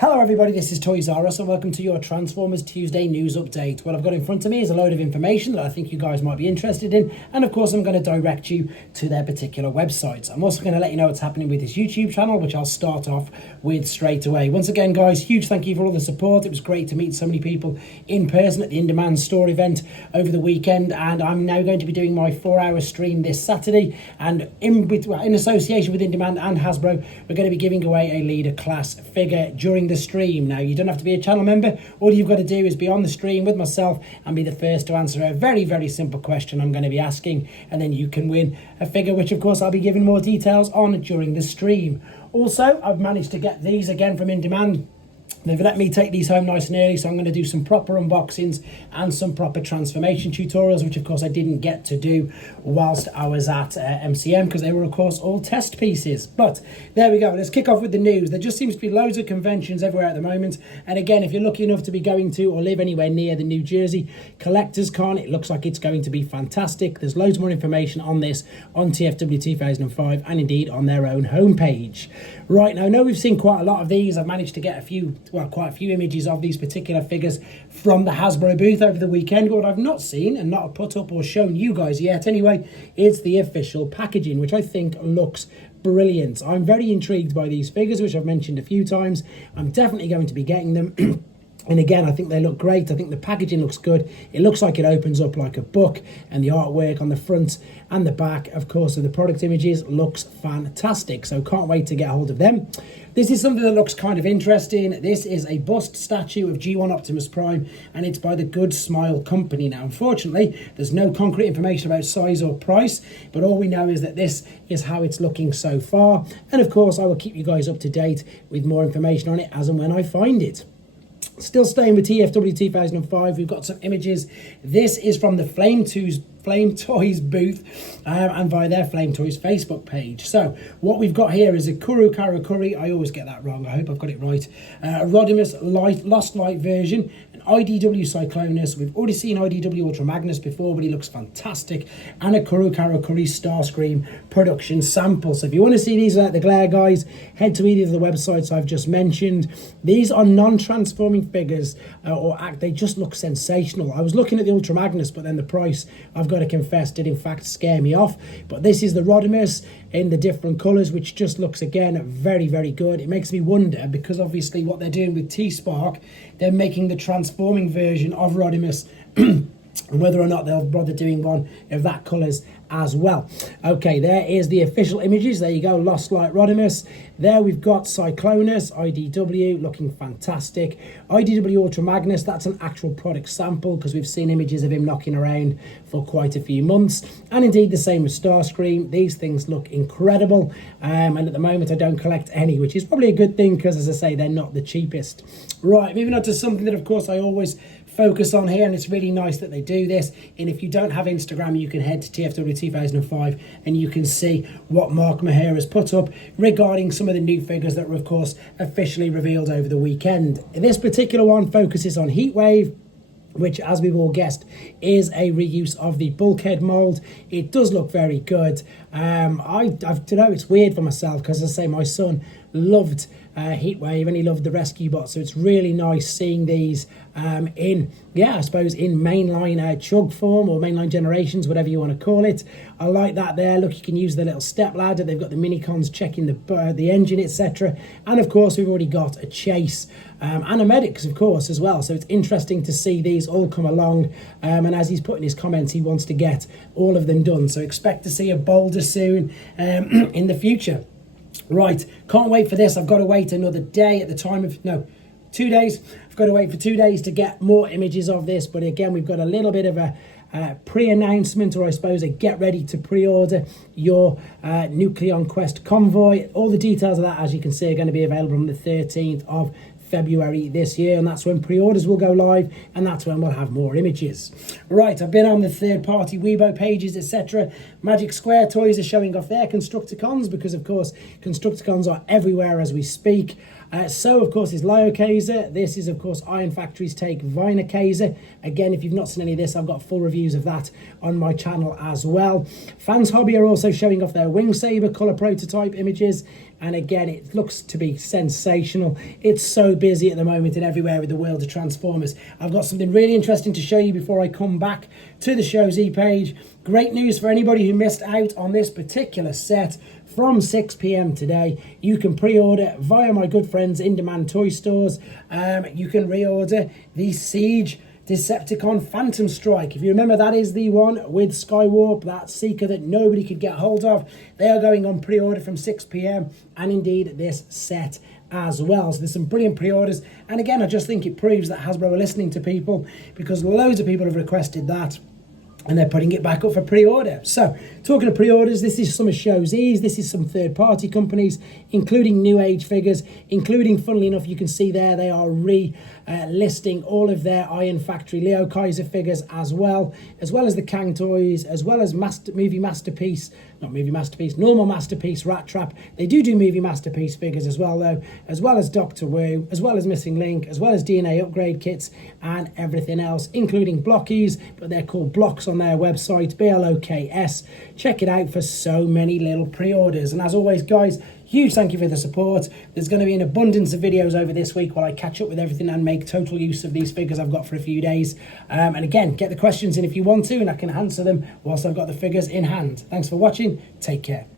Hello everybody, this is Toys R Us and welcome to your Transformers Tuesday news update. What I've got in front of me is a load of information that I think you guys might be interested in, and of course I'm going to direct you to their particular websites. I'm also going to let you know what's happening with this YouTube channel, which I'll start off with straight away. Once again guys, huge thank you for all the support. It was great to meet so many people in person at the In Demand store event over the weekend, and I'm now going to be doing my 4-hour stream this Saturday, and in association with In Demand and Hasbro, we're going to be giving away a leader class figure during the stream. Now, you don't have to be a channel member. All you've got to do is be on the stream with myself and be the first to answer a very, very simple question I'm going to be asking, and then you can win a figure, which of course I'll be giving more details on during the stream. Also, I've managed to get these again from In Demand. They've let me take these home nice and early, so I'm going to do some proper unboxings and some proper transformation tutorials, which of course I didn't get to do whilst I was at MCM, because they were of course all test pieces. But there we go, let's kick off with the news. There just seems to be loads of conventions everywhere at the moment, and again, if you're lucky enough to be going to or live anywhere near the New Jersey Collectors Con, it looks like it's going to be fantastic. There's loads more information on this on TFW 2005 and indeed on their own homepage. Right, now I know we've seen quite a lot of these. I've managed to get quite a few images of these particular figures from the Hasbro booth over the weekend. What I've not seen and not put up or shown you guys yet anyway is the official packaging, which I think looks brilliant. I'm very intrigued by these figures, which I've mentioned a few times. I'm definitely going to be getting them. And again, I think they look great. I think the packaging looks good. It looks like it opens up like a book, and the artwork on the front and the back, of course, of the product images looks fantastic. So can't wait to get hold of them. This is something that looks kind of interesting. This is a bust statue of G1 Optimus Prime, and it's by the Good Smile company. Now, unfortunately, there's no concrete information about size or price, but all we know is that this is how it's looking so far. And of course, I will keep you guys up to date with more information on it as and when I find it. Still staying with TFW 2005, we've got some images. This is from the Flame Toys booth and via their Flame Toys Facebook page. So what we've got here is a Kuru Karakuri, I always get that wrong, I hope I've got it right, a Rodimus Lost Light version, an IDW Cyclonus. We've already seen IDW Ultra Magnus before, but he looks fantastic, and a Kuru Karakuri Starscream production sample. So if you want to see these without the glare, guys, head to either of the websites I've just mentioned. These are non-transforming figures, they just look sensational. I was looking at the Ultra Magnus, but then the price, I've got to confess, did in fact scare me off. But this is the Rodimus in the different colours, which just looks again very, very good. It makes me wonder, because obviously what they're doing with T-Spark, they're making the transforming version of Rodimus and whether or not they'll bother doing one of that colours as well. Okay, there is the official images. There you go, Lost Light Rodimus. There we've got Cyclonus, IDW, looking fantastic. IDW Ultra Magnus, that's an actual product sample, because we've seen images of him knocking around for quite a few months. And indeed the same with Starscream. These things look incredible. And at the moment I don't collect any, which is probably a good thing, because as I say, they're not the cheapest. Right, moving on to something that of course I always focus on here, and it's really nice that they do this. And if you don't have Instagram, you can head to TFW 2005 and you can see what Mark Maher has put up regarding some of the new figures that were of course officially revealed over the weekend. This particular one focuses on Heatwave, which, as we've all guessed, is a reuse of the bulkhead mold. It does look very good. To know, it's weird for myself, because as I say, my son loved Heatwave and he loved the rescue bot, so it's really nice seeing these in mainline chug form, or mainline generations, whatever you want to call it. I like that there. Look, you can use the little step ladder. They've got the mini-cons checking the engine, etc. And of course we've already got a chase and a medics of course as well, so it's interesting to see these all come along. And as he's put in his comments, he wants to get all of them done, so expect to see a boulder soon in the future. Right, can't wait for this. I've got to wait another day at the time of, no, 2 days. I've got to wait for 2 days to get more images of this, but again, we've got a little bit of a pre-announcement, or I suppose a get ready to pre-order your Nucleon Quest convoy. All the details of that, as you can see, are going to be available on the 13th of February this year, and that's when pre-orders will go live, and that's when we'll have more images. Right, I've been on the third-party Weibo pages, etc. Magic Square Toys are showing off their Constructicons, because of course Constructicons are everywhere as we speak. So of course is Lyo Kaiser. This is of course Iron Factory's take Viner Kaiser. Again, if you've not seen any of this, I've got full reviews of that on my channel as well. Fans Hobby are also showing off their Wing Saber colour prototype images, and again it looks to be sensational. It's so busy at the moment and everywhere with the world of Transformers. I've got something really interesting to show you before I come back to the show's page. Great news for anybody who missed out on this particular set. From 6 p.m. today, you can pre-order via my good friends In Demand Toy Stores. You can reorder the Siege Decepticon Phantom Strike. If you remember, that is the one with Skywarp, that Seeker that nobody could get hold of. They are going on pre-order from 6 p.m. and indeed this set as well. So there's some brilliant pre-orders, and again I just think it proves that Hasbro are listening to people, because loads of people have requested that and they're putting it back up for pre-order. So, talking of pre-orders, this is some of Showzies, this is some third-party companies, including New Age figures, including, funnily enough, you can see there, they are listing all of their Iron Factory Lyo Kaiser figures as well as the Kang toys, as well as Normal Masterpiece Rat Trap. They do Movie Masterpiece figures as well, though, as well as Doctor Wu, as well as Missing Link, as well as DNA upgrade kits, and everything else, including blockies, but they're called blocks on their website, BLOKS. Check it out for so many little pre-orders. And as always, guys, huge thank you for the support. There's going to be an abundance of videos over this week while I catch up with everything and make total use of these figures I've got for a few days. And again, get the questions in if you want to, and I can answer them whilst I've got the figures in hand. Thanks for watching. Take care.